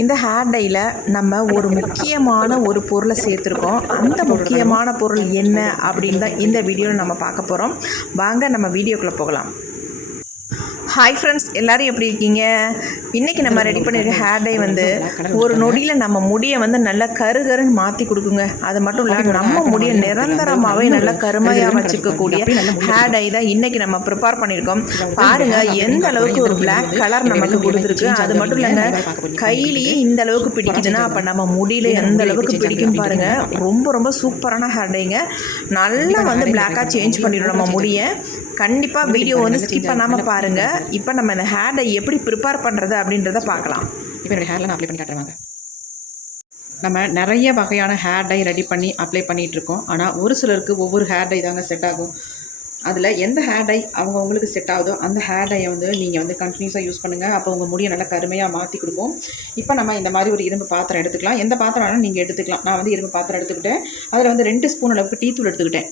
இந்த ஹேர் டையில் நம்ம ஒரு முக்கியமான ஒரு பொருளை சேர்த்துருக்கோம். அந்த முக்கியமான பொருள் என்ன அப்படின்னு தான் இந்த வீடியோவில் நம்ம பார்க்க போகிறோம் வாங்க நம்ம வீடியோக்குள்ளே போகலாம். ஹாய் ஃப்ரெண்ட்ஸ் எல்லாரும் எப்படி இருக்கீங்க? இன்றைக்கி நம்ம ரெடி பண்ணியிருக்க ஹேர் டை வந்து ஒரு நொடியில் நம்ம முடியை வந்து நல்லா கருகருன்னு மாற்றி கொடுக்குங்க. அது மட்டும் இல்லாமல் நம்ம முடியை நிரந்தரமாகவே நல்லா கருமையாக வச்சுக்கக்கூடிய ஹேர் டை தான் இன்றைக்கி நம்ம ப்ரிப்பேர் பண்ணியிருக்கோம். பாருங்கள் எந்த அளவுக்கு ஒரு Black கலர் நமக்கு கொடுத்துருக்கு. அது மட்டும் இல்லைங்க கையிலேயே இந்த அளவுக்கு பிடிக்குதுன்னா அப்போ நம்ம முடியல எந்த அளவுக்கு பிடிக்கும் பாருங்க. ரொம்ப ரொம்ப சூப்பரான ஹேர் டைங்க நல்லா வந்து பிளாக்காக சேஞ்ச் பண்ணிடும் நம்ம முடியை. கண்டிப்பாக வீடியோ வந்து ஸ்கிப் பண்ணாமல் பாருங்கள் இப்போ நம்ம இந்த ஹேர் எப்படி ப்ரிப்பேர் பண்ணுறது அப்படின்றத பார்க்கலாம். இப்போ என்னோட ஹேரில் நான் அப்ளை பண்ணி காட்டுறேன் வாங்க. நம்ம நிறைய வகையான ஹேர் டை ரெடி பண்ணி அப்ளை பண்ணிட்டு இருக்கோம். ஆனால் ஒரு சிலருக்கு ஒவ்வொரு ஹேர் டை தாங்க செட் ஆகும். அதில் எந்த ஹேர் டை அவங்க உங்களுக்கு செட் ஆகுதோ அந்த ஹேர் டையை வந்து நீங்கள் வந்து கண்டினியூஸாக யூஸ் பண்ணுங்கள் அப்போ உங்கள் முடியை நல்லா கருமையாக மாற்றி கொடுக்கும் இப்போ நம்ம இந்த மாதிரி ஒரு இரும்பு பாத்திரம் எடுத்துக்கலாம். எந்த பாத்திரம் வேணாலும் நீங்கள் எடுத்துக்கலாம். நான் வந்து இரும்பு பாத்திரம் எடுத்துக்கிட்டேன். அதில் வந்து ரெண்டு ஸ்பூன் அளவுக்கு டீ தூள் எடுத்துக்கிட்டேன்.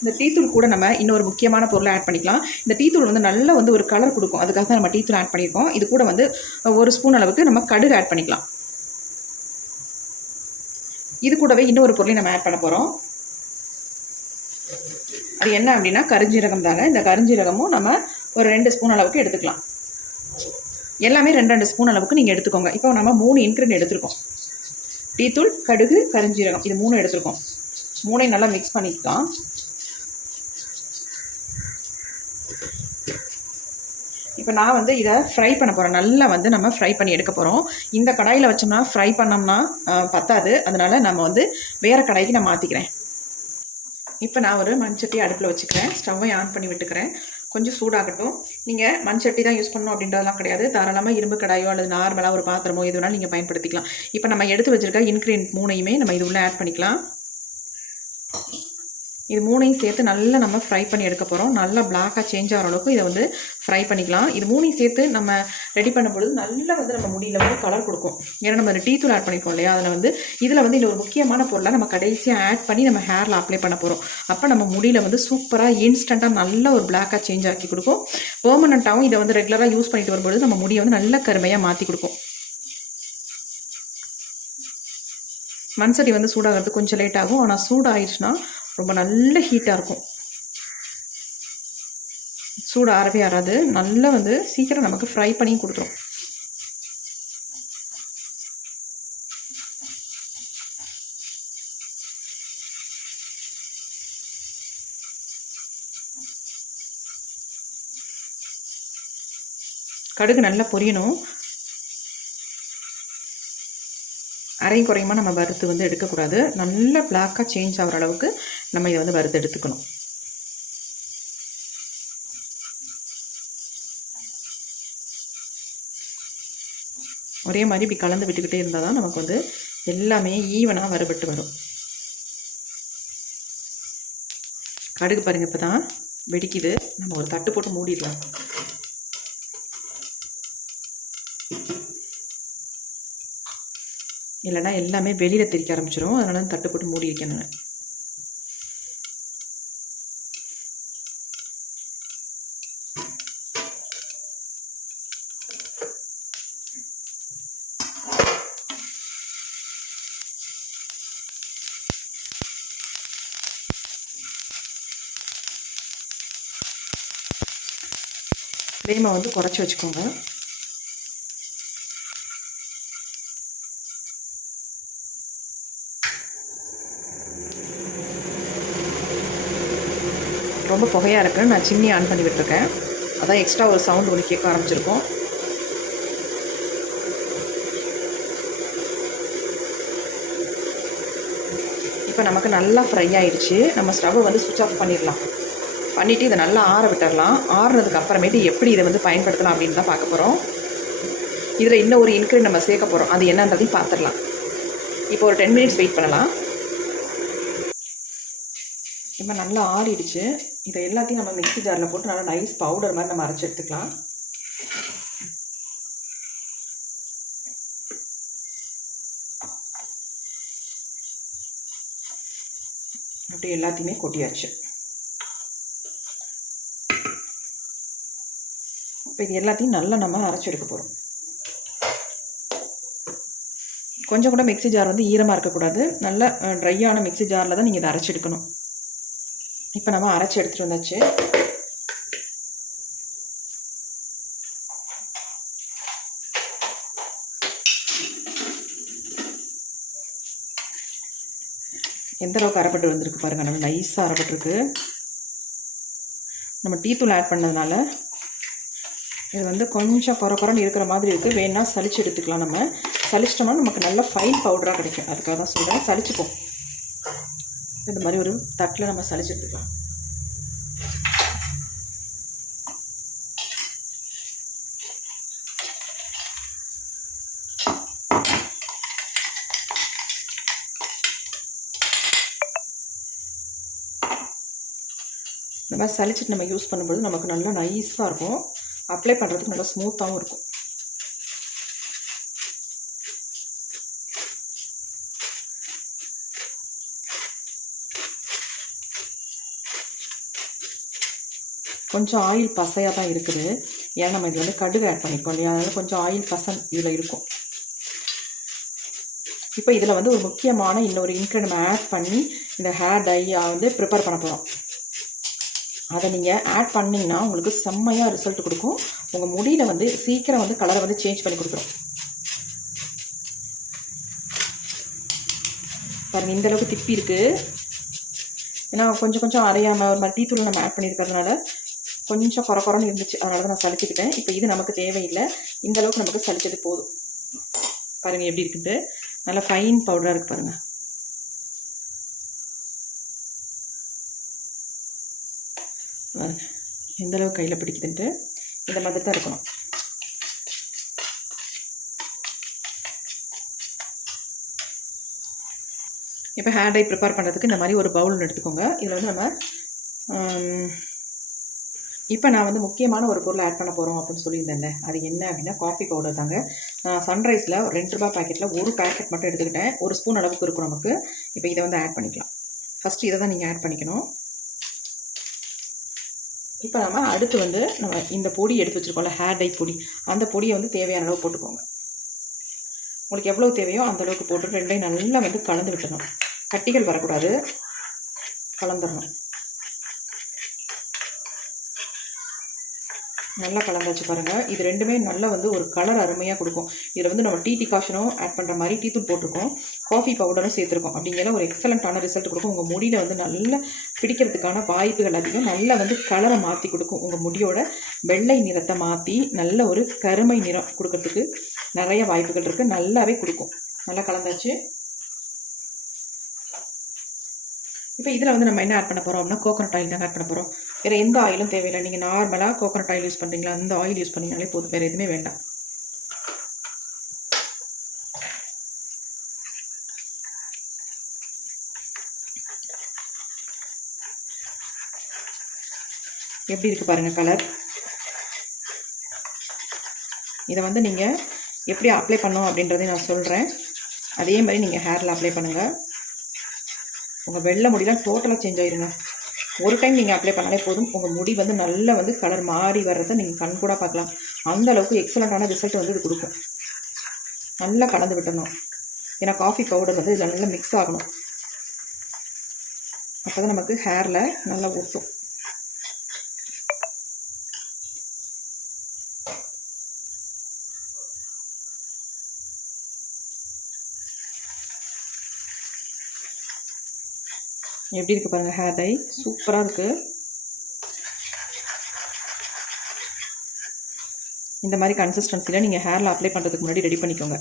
இந்த டீத்தூள் கூட நம்ம இன்னொரு முக்கியமான பொருளை ஆட் பண்ணிக்கலாம். இந்த டீத்தூள் வந்து நல்லா வந்து ஒரு கலர் கொடுக்கும். அதுக்காக தான் நம்ம டீத்தூள் ஆட் பண்ணியிருக்கோம். இது கூட வந்து ஒரு ஸ்பூன் அளவுக்கு நம்ம கடுகு ஆட் பண்ணிக்கலாம். இது கூடவே இன்னொரு பொருளையும் நம்ம ஆட் பண்ண போகிறோம் அது என்ன அப்படின்னா கருஞ்சீரகம் தாங்க. இந்த கருஞ்சீரகமும் நம்ம ஒரு ரெண்டு ஸ்பூன் அளவுக்கு எடுத்துக்கலாம். எல்லாமே ரெண்டு ரெண்டு ஸ்பூன் அளவுக்கு நீங்கள் எடுத்துக்கோங்க. இப்போ நம்ம மூணு இன்க்ரீடியன்ட் எடுத்துருக்கோம். டீத்தூள் கடுகு கருஞ்சீரகம். இது மூணு எடுத்துருக்கோம். மூணையும் நல்லா மிக்ஸ் பண்ணிக்கலாம். இப்போ நான் வந்து இதை ஃப்ரை பண்ண போகிறேன் நல்லா வந்து நம்ம ஃப்ரை பண்ணி எடுக்க போகிறோம் இந்த கடாயில் வச்சோம்னா ஃப்ரை பண்ணோம்னா பத்தாது. அதனால் நம்ம வந்து வேறு கடாய்க்கு நான் மாற்றிக்கிறேன் இப்போ நான் ஒரு மண்சட்டி அடுப்பில் வச்சுக்கிறேன். ஸ்டவ்வை ஆன் பண்ணி விட்டுக்கிறேன். கொஞ்சம் சூடாகட்டும். நீங்கள் மண்சட்டி தான் யூஸ் பண்ணணும் அப்படின்றதெல்லாம் கிடையாது. தாராளமாக இரும்பு கடாயோ அல்லது நார்மலாக ஒரு பாத்திரமோ எது வேணாலும் நீங்கள் பயன்படுத்திக்கலாம். இப்போ நம்ம எடுத்து வச்சுருக்க இன்க்ரீடியன்ட் மூணையுமே நம்ம இது உள்ளே ஆட் பண்ணிக்கலாம். இது மூணையும் சேர்த்து நல்லா நம்ம ஃப்ரை பண்ணி எடுக்க போகிறோம் நல்லா பிளாக்காக சேஞ்ச் ஆகிற அளவுக்கு இதை வந்து ஃப்ரை பண்ணிக்கலாம். இது மூணையும் சேர்த்து நம்ம ரெடி பண்ணும்பொழுது நல்லா வந்து நம்ம முடியல வந்து கலர் கொடுக்கும். ஏன்னா நம்ம டீ தூள் ஆட் பண்ணிப்போம் இல்லையா? அதில் வந்து இதில் வந்து இந்த ஒரு முக்கியமான பொருளை நம்ம கடைசியாக ஆட் பண்ணி நம்ம ஹேரில் அப்ளை பண்ண போகிறோம் அப்போ நம்ம முடியல வந்து சூப்பராக இன்ஸ்டண்ட்டாக நல்ல ஒரு பிளாக்காக சேஞ்ச் ஆக்கி கொடுக்கும். பெர்மனண்ட்டாகவும் இதை வந்து ரெகுலராக யூஸ் பண்ணிட்டு வரும்பொழுது நம்ம முடியை வந்து நல்ல கருமையாக மாற்றி கொடுக்கும். மண்சட்டி வந்து சூடாகிறது கொஞ்சம் லேட் ஆகும். ஆனால் சூடாயிடுச்சுன்னா ரொம்ப நல்ல ஹீட்டாக இருக்கும். சூடு ஆறவே ஆறாது. நல்லா வந்து சீக்கிரம் நமக்கு ஃப்ரை பண்ணி கொடுத்துரும். கடுகு நல்லா பொரியணும். அரை குறையுமா நம்ம வறுத்து வந்து எடுக்கக்கூடாது. நல்ல பிளாக்காக சேஞ்ச் ஆகிற அளவுக்கு நம்ம இதை வந்து வறுத்து எடுத்துக்கணும். ஒரே மாதிரி இப்படி கலந்து விட்டுக்கிட்டே இருந்தால் தான் நமக்கு வந்து எல்லாமே ஈவனாக வறுபட்டு வரும். கடுகு பாருங்க இப்போ தான் வெடிக்குது. நம்ம ஒரு தட்டு போட்டு மூடிடலாம். இல்லைனா எல்லாமே வெளியில் தெரிக்க ஆரம்பிச்சிடும் அதனால தான் தட்டு போட்டு மூடி வைக்கணும் நான். ஃப்ளேமை வந்து குறைச்சி வச்சுக்கோங்க. ரொம்ப புகையாக இருக்குன்னு நான் சிம்னி ஆன் பண்ணி விட்டுருக்கேன் அதான் எக்ஸ்ட்ரா ஒரு சவுண்ட் ஒன்று கேட்க ஆரம்பிச்சிருக்கோம். இப்போ நமக்கு நல்லா ஃப்ரை ஆயிடுச்சு. நம்ம ஸ்டவ்வை வந்து சுவிட்ச் ஆஃப் பண்ணிடலாம். பண்ணிவிட்டு இதை நல்லா ஆற விட்டுடலாம் ஆறுனதுக்கு அப்புறமேட்டு எப்படி இதை வந்து பயன்படுத்தலாம் அப்படின்னு தான் பார்க்க போகிறோம் இதில் இன்னும் ஒரு இன்க்ரீட் நம்ம சேர்க்க போகிறோம் அது என்னன்றதையும் பார்த்துடலாம். இப்போ ஒரு டென் மினிட்ஸ் வெயிட் பண்ணலாம். இப்போ நல்லா ஆறிடுச்சு. இதை எல்லாத்தையும் நம்ம மிக்ஸி ஜாரில் போட்டு நல்லா நைஸ் பவுடர் மாதிரி நம்ம அரைச்சி எடுத்துக்கலாம். அப்படியே எல்லாத்தையுமே கொட்டியாச்சு. இப்போ இது எல்லாத்தையும் நல்லா நம்ம அரைச்சி எடுக்க போகிறோம் கொஞ்சம் கூட மிக்ஸி ஜார் வந்து ஈரமாக இருக்கக்கூடாது. நல்ல ட்ரையான மிக்ஸி ஜாரில் தான் நீங்கள் இதை அரைச்சி எடுக்கணும். இப்போ நம்ம அரைச்சி எடுத்துகிட்டு வந்தாச்சு. எந்த அளவுக்கு அரைப்பட்டு வந்திருக்கு பாருங்கள் நம்ம நைஸாக அரைப்பட்டிருக்கு. நம்ம டீ தூள் ஆட் பண்ணதுனால இது வந்து கொஞ்சம் குறை குறைன்னு இருக்கிற மாதிரி இருக்குது வேணால் சலிச்சு எடுத்துக்கலாம் நம்ம. சளிச்சிட்டோம்னா நமக்கு நல்ல ஃபைன் பவுடராக கிடைக்கும். அதுக்காக தான் சொல்கிறேன் சளிச்சுப்போம் இந்த மாதிரி ஒரு தட்டில் நம்ம சலிச்சு இந்த மாதிரி சலிச்சிட்டு நம்ம யூஸ் பண்ணும்போது நமக்கு நல்லா நைஸாக இருக்கும். அப்ளை பண்ணுறதுக்கு நல்லா ஸ்மூத்தாகவும் இருக்கும். கொஞ்சம் ஆயில் பசையாக தான் இருக்குது. ஏன்னா நம்ம இது வந்து கடுகு ஆட் பண்ணிக்கோம் இல்லையா? அதனால் கொஞ்சம் ஆயில் பசன் இதில் இருக்கும். இப்போ இதில் வந்து ஒரு முக்கியமான இன்னொரு இன்க்ரீட் ஆட் பண்ணி இந்த ஹேர் டையை வந்து ப்ரிப்பேர் பண்ண போகிறோம் அதை நீங்கள் ஆட் பண்ணிங்கன்னா உங்களுக்கு செம்மையாக ரிசல்ட் கொடுக்கும். உங்கள் முடியில் வந்து சீக்கிரம் வந்து கலரை வந்து சேஞ்ச் பண்ணி கொடுக்குறோம் பாருங்க இந்தளவுக்கு திப்பி இருக்குது ஏன்னா கொஞ்சம் கொஞ்சம் அரையாமல் ஒரு மாதிரி டீ தூள் நம்ம ஆட் பண்ணியிருக்கிறதுனால கொஞ்சம் குறை குறைன்னு இருந்துச்சு. அதனால தான் நான் சளிச்சுக்கிட்டேன் இப்போ இது நமக்கு தேவையில்லை. இந்த அளவுக்கு நமக்கு சளிச்சது போதும். பாருங்கள் எப்படி இருக்குது. நல்லா ஃபைன் பவுடராக இருக்குது பாருங்கள் பாருங்க. எந்த அளவுக்கு கையில் பிடிக்குதுன்ட்டு இந்த மாதிரி தான் இருக்கணும். இப்போ ஹேர் டை ப்ரிப்பேர் பண்ணுறதுக்கு இந்த மாதிரி ஒரு பவுல் எடுத்துக்கோங்க. இதில் வந்து நம்ம இப்போ நான் வந்து முக்கியமான ஒரு பொருளை ஆட் பண்ண போகிறோம் அப்படின்னு சொல்லியிருந்தேன்ல. அது என்ன அப்படின்னா காஃபி பவுடர் தாங்க. நான் சன்ரைஸில் ரெண்டு ரூபாய் பாக்கெட்டில் ஒரு பேக்கெட் மட்டும் எடுத்துக்கிட்டேன். ஒரு ஸ்பூன் அளவுக்கு இருக்கும் நமக்கு. இப்போ இதை வந்து ஆட் பண்ணிக்கலாம். ஃபஸ்ட்டு இதை தான் நீங்கள் ஆட் பண்ணிக்கணும். இப்போ நம்ம அடுத்து வந்து நம்ம இந்த பொடி எடுத்து வச்சுருக்கோம்ல ஹேர் டை பொடி. அந்த பொடியை வந்து தேவையான அளவு போட்டுக்கோங்க. உங்களுக்கு எவ்வளோ தேவையோ அந்த அளவுக்கு போட்டு ரெண்டையும் நல்லா வந்து கலந்து விட்டுணும் கட்டிகள் வரக்கூடாது. கலந்துடணும். நல்லா கலந்தாச்சு பாருங்கள் இது ரெண்டுமே நல்லா வந்து ஒரு கலர் அருமையாக கொடுக்கும். இதில் வந்து நம்ம டீ டிகாஷனும் ஆட் பண்ணுற மாதிரி டீ தூள் போட்டிருக்கோம். காஃபி பவுடரும் சேர்த்துருக்கோம். அப்படிங்கிற ஒரு எக்ஸலண்ட்டான ரிசல்ட் கொடுக்கும். உங்கள் முடியில் வந்து நல்லா பிடிக்கிறதுக்கான வாய்ப்புகள் அதிகம். நல்லா வந்து கலரை மாற்றி கொடுக்கும். உங்கள் முடியோட வெள்ளை நிறத்தை மாற்றி நல்ல ஒரு கருமை நிறம் கொடுக்கறதுக்கு நிறைய வாய்ப்புகள் இருக்குது நல்லாவே கொடுக்கும். நல்லா கலந்தாச்சு. இப்போ இதில் வந்து நம்ம என்ன ஆட் பண்ண போகிறோம் அப்படின்னா கோகோனட் ஆயில் தான் ஆட் பண்ண போகிறோம் வேறு எந்த ஆயிலும் தேவையில்லை. நீங்கள் நார்மலாக கோகோனட் ஆயில் யூஸ் பண்ணுறீங்களா அந்த ஆயில் யூஸ் பண்ணிங்கனாலே போதும். வேறு எதுவுமே வேண்டாம். எப்படி இருக்குது பாருங்கள் கலர் இதை வந்து நீங்கள் எப்படி அப்ளை பண்ணோம் அப்படின்றதையும் நான் சொல்கிறேன் அதே மாதிரி நீங்கள் ஹேரில் அப்ளை பண்ணுங்கள் உங்கள் வெள்ளை முடியெலாம் டோட்டலாக சேஞ்ச் ஆயிருங்க. ஒரு டைம் நீங்கள் அப்ளை பண்ணாலே போதும். உங்கள் முடி வந்து நல்லா வந்து கலர் மாறி வர்றதை நீங்கள் கண் கூட பார்க்கலாம். அந்த அளவுக்கு எக்ஸலண்ட்டான ரிசல்ட் வந்து இது கொடுக்கும். நல்லா கலந்து விட்டணும் ஏன்னா காஃபி பவுடர் வந்து இதில் நல்லா மிக்ஸ் ஆகணும். அப்போ தான் நமக்கு ஹேரில் நல்லா ஊற்றும் எப்படி இருக்குது பாருங்கள் ஹேர் டை சூப்பராக இருக்குது இந்த மாதிரி கன்சிஸ்டன்சியில் நீங்கள் ஹேரில் அப்ளை பண்ணுறதுக்கு முன்னாடி ரெடி பண்ணிக்கோங்க.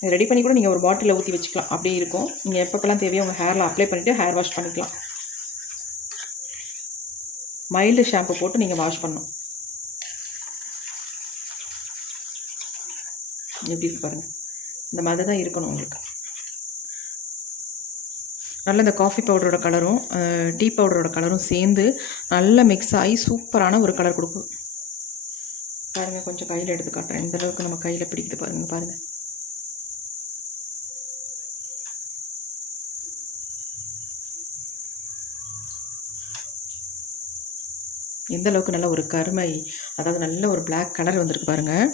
இது ரெடி பண்ணி கூட நீங்கள் ஒரு பாட்டிலில் ஊற்றி வச்சுக்கலாம். அப்படியே இருக்கும். நீங்கள் எப்பப்பெல்லாம் தேவையோ உங்கள் ஹேரில் அப்ளை பண்ணிவிட்டு ஹேர் வாஷ் பண்ணிக்கலாம். மைல்டு ஷாம்பு போட்டு நீங்கள் வாஷ் பண்ணணும். எப்படி இருக்கு பாருங்கள் இந்த மாதிரி தான் இருக்கணும் உங்களுக்கு. நல்ல இந்த காஃபி பவுடரோட கலரும் டீ பவுடரோட கலரும் சேர்ந்து நல்லா மிக்ஸ் ஆகி சூப்பரான ஒரு கலர் கொடுக்கும் பாருங்கள் கொஞ்சம் கையில் எடுத்து காட்டுறேன். இந்த அளவுக்கு நம்ம கையில் பிடிக்குது பாருங்கள் பாருங்கள் எந்த அளவுக்கு நல்ல ஒரு கருமை அதாவது நல்ல ஒரு பிளாக் கலர் வந்திருக்கு பாருங்கள்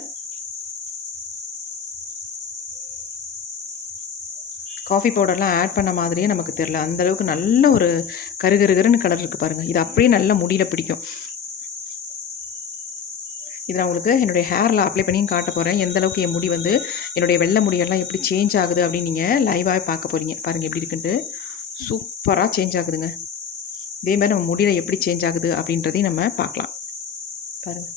காஃபி பவுடர்லாம் ஆட் பண்ண மாதிரியே நமக்கு தெரில அந்தளவுக்கு நல்ல ஒரு கருகருகருன்னு கலர் இருக்குது பாருங்கள் இது அப்படியே நல்ல முடியில் பிடிக்கும். இதை நான் உங்களுக்கு என்னுடைய ஹேரில் அப்ளை பண்ணியும் காட்ட போகிறேன் எந்த அளவுக்கு என் முடி வந்து என்னுடைய வெள்ளை முடியெல்லாம் எப்படி சேஞ்ச் ஆகுது அப்படின்னு நீங்கள் லைவாகவே பார்க்க போகிறீங்க பாருங்கள் எப்படி இருக்குன்ட்டு. சூப்பராக சேஞ்ச் ஆகுதுங்க. இதே மாதிரி நம்ம முடியில் எப்படி சேஞ்ச் ஆகுது அப்படின்றதையும் நம்ம பார்க்கலாம். பாருங்கள்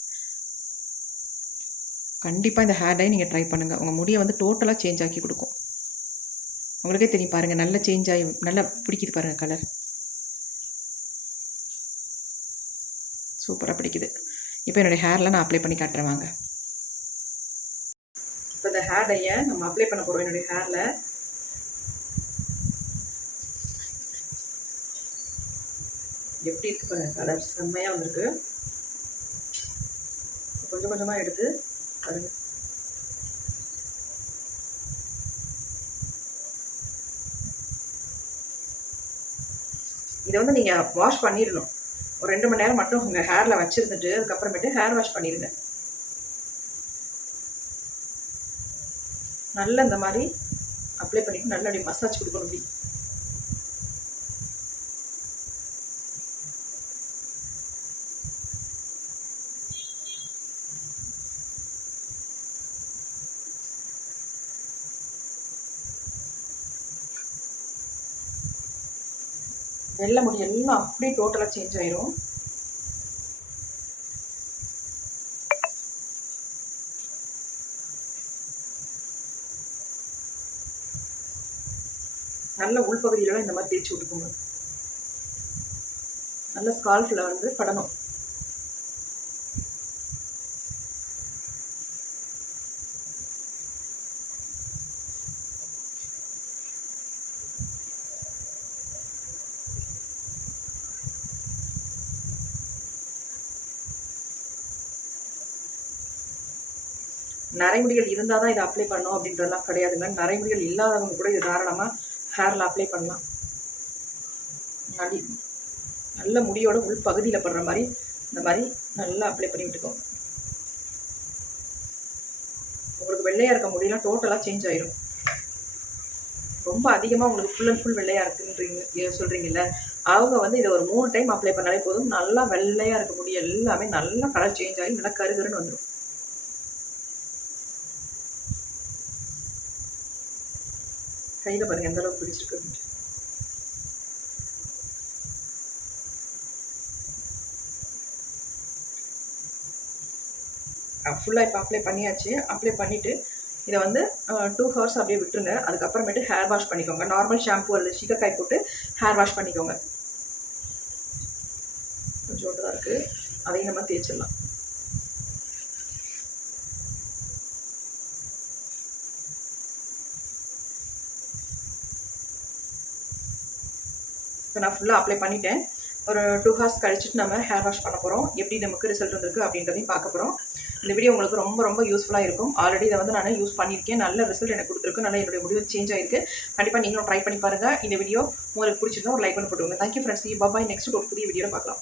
கண்டிப்பாக இந்த ஹேர் டை நீங்கள் ட்ரை பண்ணுங்கள் உங்கள் முடியை வந்து டோட்டலாக சேஞ்ச் ஆக்கி கொடுக்கும். உங்களுக்கே தெரியும் பாருங்கள் நல்ல சேஞ்ச் ஆகி நல்லா பிடிக்குது பாருங்கள் கலர் சூப்பராக பிடிக்குது. இப்போ என்னுடைய ஹேரில் நான் அப்ளை பண்ணி காட்டுறேன் வாங்க. இப்போ இந்த ஹேர் டையை நம்ம அப்ளை பண்ண போகிறோம் என்னுடைய ஹேரில் எப்படி இருக்கு பாருங்க கலர் செம்மையாக வந்திருக்கு. கொஞ்சம் கொஞ்சமாக எடுத்து பாருங்கள் இதை வந்து நீங்கள் வாஷ் பண்ணிடணும். ஒரு ரெண்டு மணி நேரம் மட்டும் உங்கள் ஹேரில் வச்சுருந்துட்டு அதுக்கப்புறமேட்டு ஹேர் வாஷ் பண்ணிடுங்க. நல்லா இந்த மாதிரி அப்ளை பண்ணிட்டு நல்லா அப்படி மசாஜ் கொடுக்கணும். அப்படி வெள்ளை முடி எல்லாம் அப்படியே டோட்டலாக சேஞ்ச் ஆயிரும். நல்ல உள்பகுதியிலலாம் இந்த மாதிரி தேய்ச்சி விட்டுக்கோங்க. நல்ல ஸ்கால்ஃபில் வந்து படணும். நரைமுடிகள் இருந்தால் தான் இதை அப்ளை பண்ணணும் அப்படின்றதெல்லாம் கிடையாதுங்க நரைமுடிகள் இல்லாதவங்க கூட இது தாராளமாக ஹேரில் அப்ளை பண்ணலாம். நல்ல நல்ல முடியோட உள் பகுதியில் படுற மாதிரி இந்த மாதிரி நல்லா அப்ளை பண்ணி விட்டுக்கோங்க. உங்களுக்கு வெள்ளையாக இருக்க முடியெல்லாம் டோட்டலாக சேஞ்ச் ஆயிரும். ரொம்ப அதிகமாக உங்களுக்கு ஃபுல் அண்ட் ஃபுல் வெள்ளையாக இருக்குன்றீங்க சொல்கிறீங்கல்ல அவங்க வந்து இதை ஒரு மூணு டைம் அப்ளை பண்ணாலே போதும். நல்லா வெள்ளையாக இருக்க முடியும் எல்லாமே நல்லா கலர் சேஞ்ச் ஆகி நல்லா கருகருன்னு வந்துடும் கையில் பாருங்க எந்த அளவுக்கு பிடிச்சிருக்கு ஃபுல்லாக இப்போ அப்ளை பண்ணியாச்சு. அப்ளை பண்ணிவிட்டு இதை வந்து டூ ஹவர்ஸ் அப்படியே விட்டுருங்க. அதுக்கப்புறமேட்டு ஹேர் வாஷ் பண்ணிக்கோங்க. நார்மல் ஷாம்பு அல்லது சீக்கக்காய் போட்டு ஹேர் வாஷ் பண்ணிக்கோங்க. கொஞ்சோண்டு தான் இருக்குது அதையும் நம்ம தேய்ச்சிடலாம். இப்போ நான் ஃபுல்லாக அப்ளை பண்ணிட்டேன். ஒரு டூ ஹார்ஸ் கழிச்சிட்டு நம்ம ஹேர் வாஷ் பண்ண போகிறோம் எப்படி நமக்கு ரிசல்ட் வந்திருக்கு அப்படின்றதையும் பார்க்க போகிறோம் இந்த வீடியோ உங்களுக்கு ரொம்ப ரொம்ப யூஸ்ஃபுல்லாக இருக்கும். ஆல்ரெடி இதை வந்து நான் யூஸ் பண்ணியிருக்கேன். நல்ல ரிசல்ட் எனக்கு கொடுத்துருக்கு. நல்லா என்னுடைய முடிவு சேஞ்ச் ஆயிருக்கு. கண்டிப்பாக நீங்களும் ட்ரை பண்ணி பாருங்கள் இந்த வீடியோ உங்களுக்கு பிடிச்சிருந்தா ஒரு லைக் பண்ணி போட்டுருங்க தேங்க்யூ ஃப்ரெண்ட்ஸ் பாபாய் நெக்ஸ்ட் ஒரு புதிய வீடியோவில் பார்க்கலாம்.